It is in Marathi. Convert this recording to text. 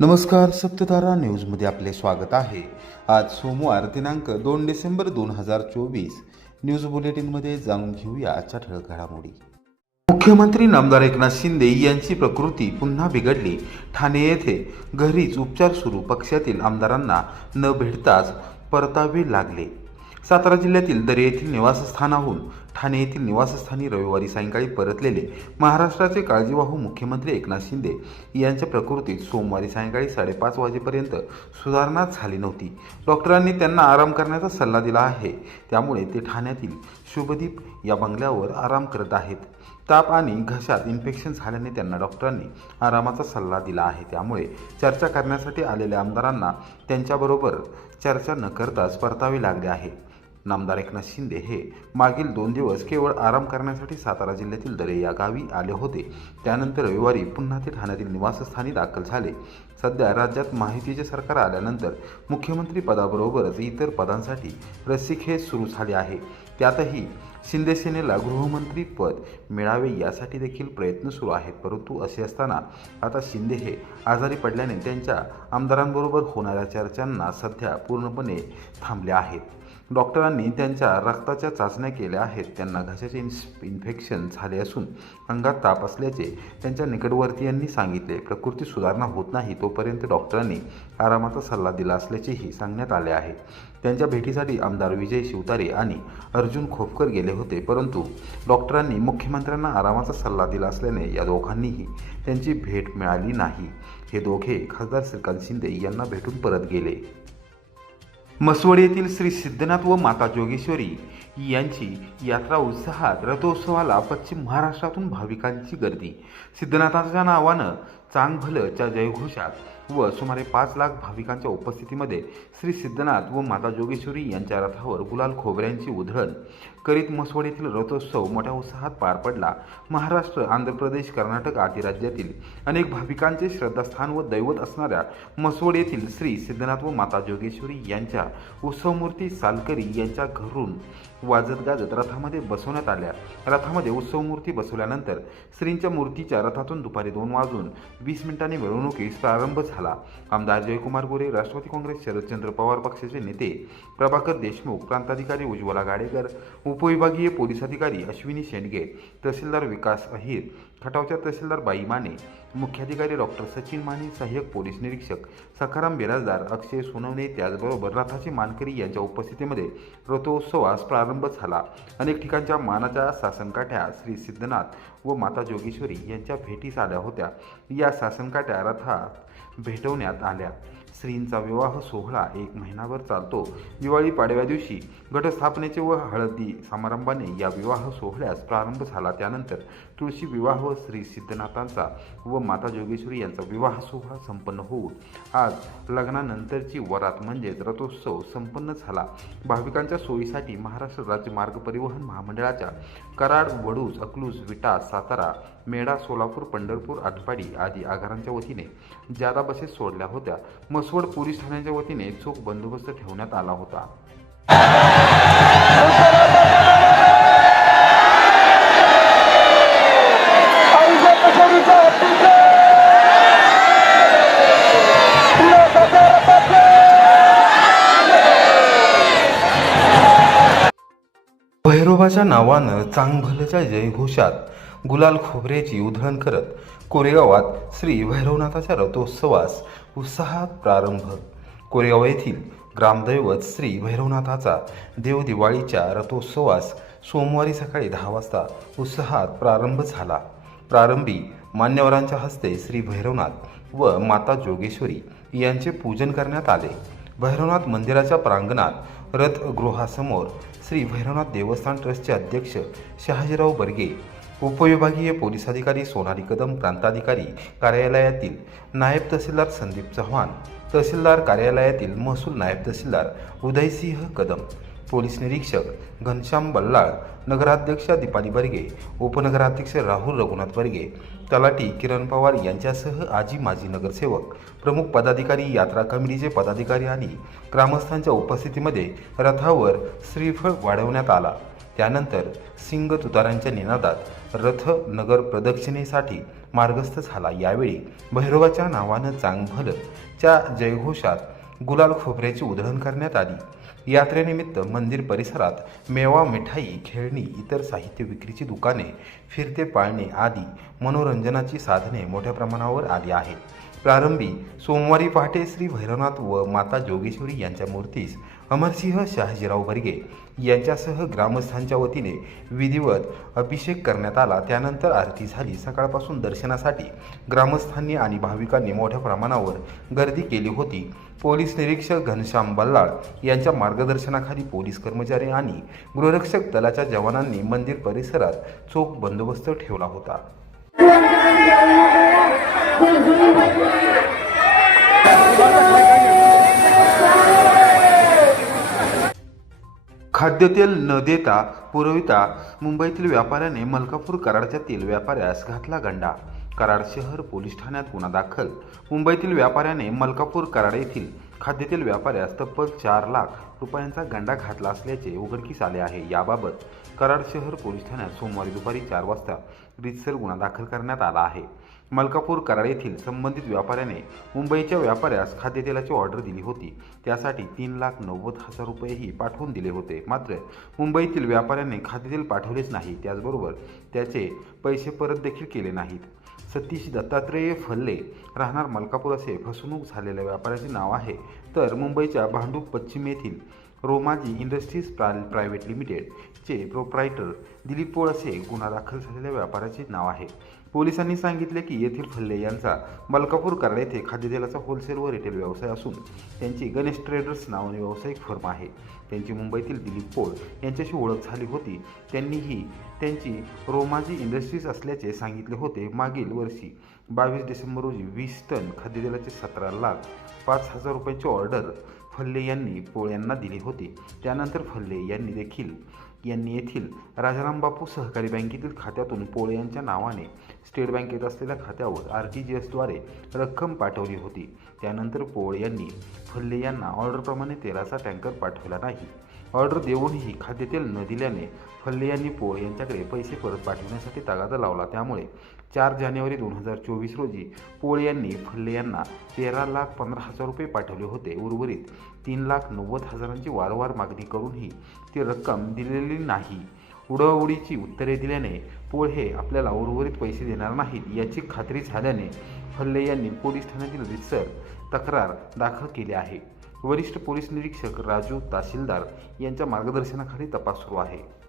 नमस्कार सप्तधारा न्यूजमध्ये आपले स्वागत आहे. आज सोमवार दिनांक दोन डिसेंबर दोन हजार चोवीस. न्यूज बुलेटिनमध्ये जाणून घेऊया आजच्या ठळक घडामोडी. मुख्यमंत्री नामदार एकनाथ शिंदे यांची प्रकृती पुन्हा बिघडली. ठाणे येथे घरीच उपचार सुरू पक्षातील आमदारांना न भेटताच परतावे लागले. सातारा जिल्ह्यातील दरे येथील निवासस्थानाहून ठाणे येथील निवासस्थानी रविवारी सायंकाळी परतलेले महाराष्ट्राचे काळजीवाहू मुख्यमंत्री एकनाथ शिंदे यांच्या प्रकृतीत सोमवारी सायंकाळी साडेपाच वाजेपर्यंत सुधारणा झाली नव्हती. डॉक्टरांनी त्यांना आराम करण्याचा सल्ला दिला आहे. त्यामुळे ते ठाण्यातील शुभदीप या बंगल्यावर आराम करत आहेत. ताप आणि घशात इन्फेक्शन झाल्याने त्यांना डॉक्टरांनी आरामाचा सल्ला दिला आहे. त्यामुळे चर्चा करण्यासाठी आलेल्या आमदारांना त्यांच्याबरोबर चर्चा न करताच परतावे लागले आहे. नामदार एकनाथ शिंदे हे मागील दोन दिवस केवळ आराम करण्यासाठी सातारा जिल्ह्यातील दरे या गावी आले होते. त्यानंतर रविवारी पुन्हा ते ठाण्यातील निवासस्थानी दाखल झाले. सध्या राज्यात माहितीचे सरकार आल्यानंतर मुख्यमंत्री पदाबरोबरच इतर पदांसाठी रस्सीखेच सुरू झाले आहे. त्यातही शिंदे सेनेला गृहमंत्री पद मिळावे यासाठी देखील प्रयत्न सुरू आहेत. परंतु असे असताना आता शिंदे हे आजारी पडल्याने त्यांच्या आमदारांबरोबर होणाऱ्या चर्चांना सध्या पूर्णपणे थांबल्या आहेत. डॉक्टरांनी त्यांच्या रक्ताच्या चाचण्या केल्या आहेत. त्यांना घशाचे इन्स इन्फेक्शन झाले असून अंगात ताप असल्याचे त्यांच्या निकटवर्तीयांनी सांगितले. प्रकृती सुधारणा होत नाही तोपर्यंत डॉक्टरांनी आरामाचा सल्ला दिला असल्याचेही सांगण्यात आले आहे. त्यांच्या भेटीसाठी आमदार विजय शिवतारे आणि अर्जुन खोपकर गेले होते. परंतु डॉक्टरांनी मुख्यमंत्र्यांना आरामाचा सल्ला दिला असल्याने या दोघांनीही त्यांची भेट मिळाली नाही. हे दोघे खासदार श्रीकांत शिंदे यांना भेटून परत गेले. मसवड येथील श्री सिद्धनाथ व माता जोगेश्वरी यांची यात्रा उत्साहात रथोत्सवाला पश्चिम महाराष्ट्रातून भाविकांची गर्दी. सिद्धनाथाच्या नावानं चांगभलच्या जयघोषात व सुमारे पाच लाख भाविकांच्या उपस्थितीमध्ये श्री सिद्धनाथ व माता जोगेश्वरी यांच्या रथावर गुलाल खोबऱ्यांची उधळण. करीत मसवड येथील रथोत्सव मोठ्या उत्साहात पार पडला. महाराष्ट्र आंध्र प्रदेश कर्नाटक आदी राज्यातील अनेक भाविकांचे श्रद्धास्थान व दैवत असणाऱ्या मसवड येथील श्री सिद्धनाथ व माता जोगेश्वरी यांच्या उत्सवमूर्ती सालकरी यांच्या घरून वाजत गाजत रथामध्ये बसवण्यात आल्या. रथामध्ये उत्सव मूर्ती बसवल्यानंतर श्रींच्या मूर्तीच्या रथातून दुपारी दोन वाजून वीस मिनिटांनी मिरवणुकीस प्रारंभ झाला. आमदार जयकुमार गोरे राष्ट्रवादी काँग्रेस शरदचंद्र पवार पक्षाचे नेते प्रभाकर देशमुख प्रांताधिकारी उज्ज्वला गाडेकर उपविभागीय पोलीस अधिकारी अश्विनी शेंडगे तहसीलदार विकास अहिर खटावच्या तहसीलदार बाई माने मुख्याधिकारी डॉक्टर सचिन माने सहाय्यक पोलीस निरीक्षक सखाराम बिराजदार अक्षय सोनवणे त्याचबरोबर रथाचे मानकरी यांच्या उपस्थितीमध्ये रथोत्सवास प्रारंभ झाला. अनेक ठिकाणच्या मानाच्या सासनकाठ्या श्री सिद्धनाथ व माता जोगेश्वरी यांच्या भेटीस आल्या होत्या. या सासनकाट्या रथात भेटवण्यात आल्या. श्रींचा विवाह सोहळा एक महिनाभर चालतो. दिवाळी पाडव्या दिवशी घटस्थापनेचे व हळदी समारंभाने या विवाह सोहळ्यास प्रारंभ झाला. त्यानंतर तुळशी विवाह व श्री सिद्धनाथांचा व माता जोगेश्वरी यांचा विवाह सोहळा संपन्न होऊन आज लग्नानंतरची वरात म्हणजेच रथोत्सव संपन्न झाला. भाविकांच्या सोयीसाठी महाराष्ट्र राज्य मार्ग परिवहन महामंडळाच्या कराड वडूज अकलूज विटा सातारा मेढा सोलापूर पंढरपूर आटपाडी आदी आगारांच्या वतीने जादा बसेस सोडल्या होत्या. मसवड पोलीस ठाण्याच्या वतीने चोख बंदोबस्त ठेवण्यात आला होता. भैरोबाच्या नावानं चांगभलच्या जयघोषात गुलाल खोबऱ्याची उधळण करत कोरेगावात श्री भैरवनाथाच्या रथोत्सवास उत्साहात प्रारंभ. कोरेगाव येथील ग्रामदैवत श्री भैरवनाथाचा देवदिवाळीच्या रथोत्सवास सोमवारी सकाळी दहा वाजता उत्साहात प्रारंभ झाला. प्रारंभी मान्यवरांच्या हस्ते श्री भैरवनाथ व माता जोगेश्वरी यांचे पूजन करण्यात आले. भैरवनाथ मंदिराच्या प्रांगणात रथगृहासमोर श्री भैरवनाथ देवस्थान ट्रस्टचे अध्यक्ष शहाजीराव बर्गे उपविभागीय पोलीस अधिकारी सोनाली कदम प्रांताधिकारी कार्यालयातील नायब तहसीलदार संदीप चव्हाण तहसीलदार कार्यालयातील महसूल नायब तहसीलदार उदयसिंह कदम पोलीस निरीक्षक घनश्याम बल्लाळ नगराध्यक्षा दीपाली बर्गे उपनगराध्यक्ष राहुल रघुनाथ बर्गे तलाठी किरण पवार यांच्यासह आजी माजी नगरसेवक प्रमुख पदाधिकारी यात्रा कमिटीचे पदाधिकारी आणि ग्रामस्थांच्या उपस्थितीमध्ये रथावर श्रीफळ वाढवण्यात आला. त्यानंतर सिंग तुतारांच्या निनादात रथ नगर प्रदक्षिणेसाठी मार्गस्थ झाला. यावेळी भैरवाच्या नावानं चांगभल च्या जयघोषात गुलाल खोबऱ्याची उधळण करण्यात आली. यात्रेनिमित्त मंदिर परिसरात मेवा मिठाई खेळणी इतर साहित्य विक्रीची दुकाने फिरते पाळणे आदी मनोरंजनाची साधने मोठ्या प्रमाणावर आली आहेत. प्रारंभी सोमवारी पहाटे श्री भैरवनाथ व माता जोगेश्वरी यांच्या मूर्तीस अमरसिंह शहाजीराव बर्गे यांच्यासह ग्रामस्थांच्या वतीने विधिवत अभिषेक करण्यात आला त्यानंतर आरती झाली सकाळपासून दर्शनासाठी ग्रामस्थांनी आणि भाविकांनी मोठ्या प्रमाणावर गर्दी केली होती पोलीस निरीक्षक घनश्याम बल्लाळ यांच्या मार्गदर्शनाखाली पोलीस कर्मचारी आणि गृहरक्षक दलाच्या जवानांनी मंदिर परिसरात चोख बंदोबस्त ठेवला होता खाद्यतेल न देता पुरविता मुंबईतील व्यापाऱ्याने मलकापूर कराडच्या तेल व्यापाऱ्यास घातला गंडा. कराड शहर पोलीस ठाण्यात गुन्हा दाखल. मुंबईतील व्यापाऱ्याने मलकापूर कराड येथील खाद्यतेल व्यापाऱ्यास तब्बल चार लाख रुपयांचा गंडा घातला असल्याचे उघडकीस आले आहे. याबाबत कराड शहर पोलीस ठाण्यात सोमवारी दुपारी चार वाजता रितसर गुन्हा दाखल करण्यात आला आहे. मलकापूर कराड येथील संबंधित व्यापाऱ्याने मुंबईच्या व्यापाऱ्यास खाद्यतेलाची ऑर्डर दिली होती. त्यासाठी तीन लाख नव्वद हजार रुपयेही पाठवून दिले होते. मात्र मुंबईतील व्यापाऱ्याने खाद्यतेल पाठवलेच नाही. त्याचबरोबर त्याचे पैसे परत देखील केले नाहीत. सतीश दत्तात्रेय फल्ले राहणार मलकापूर असे फसवणूक झालेल्या व्यापाऱ्याचे नाव आहे. तर मुंबईच्या भांडूप पश्चिम येथील रोमाजी इंडस्ट्रीज प्रा प्रायव्हेट लिमिटेडचे प्रोप्रायटर दिलीप पोळ असे गुन्हा दाखल झालेल्या व्यापाऱ्याचे नाव आहे. पोलिसांनी सांगितले की येथील फल्ले यांचा मलकापूर कराड येथे खाद्यतेलाचा होलसेल व रिटेल व्यवसाय असून त्यांची गणेश ट्रेडर्स नावाने व्यावसायिक फर्म आहे. त्यांची मुंबईतील दिलीप पोळ यांच्याशी ओळख झाली होती. त्यांनीही त्यांची रोमाजी इंडस्ट्रीज असल्याचे सांगितले होते. मागील वर्षी बावीस डिसेंबर रोजी वीस टन खाद्यतेलाचे सतरा लाख पाच हजार रुपयांची ऑर्डर फल्ले यांनी पोळ यांना दिली होती. त्यानंतर फल्ले यांनी देखील यांनी येथील राजाराम बापू सहकारी बँकेतील खात्यातून पोळे यांच्या नावाने स्टेट बँकेत असलेल्या खात्यावर आर टी जी एसद्वारे रक्कम पाठवली होती. त्यानंतर पोळे यांनी फल्ले यांना ऑर्डरप्रमाणे तेलाचा टँकर पाठवला नाही. ऑर्डर देऊनही खाद्यतेल न दिल्याने फल्ले यांनी पोळ यांच्याकडे पैसे परत पाठवण्यासाठी तगादा लावला. त्यामुळे चार जानेवारी दोन हजार चोवीस रोजी पोळ यांनी फल्ले यांना तेरा लाख पंधरा हजार रुपये पाठवले होते. उर्वरित तीन लाख नव्वद हजारांची वारंवार मागणी करूनही ती रक्कम दिलेली नाही. उडवाउडीची उत्तरे दिल्याने पोळ हे आपल्याला उर्वरित पैसे देणार नाहीत याची खात्री झाल्याने फल्ले यांनी पोलीस ठाण्यातील रितसर तक्रार दाखल केली आहे. वरिष्ठ पोलीस निरीक्षक राजू तहसीलदार यांच्या मार्गदर्शनाखाली तपास सुरू आहे.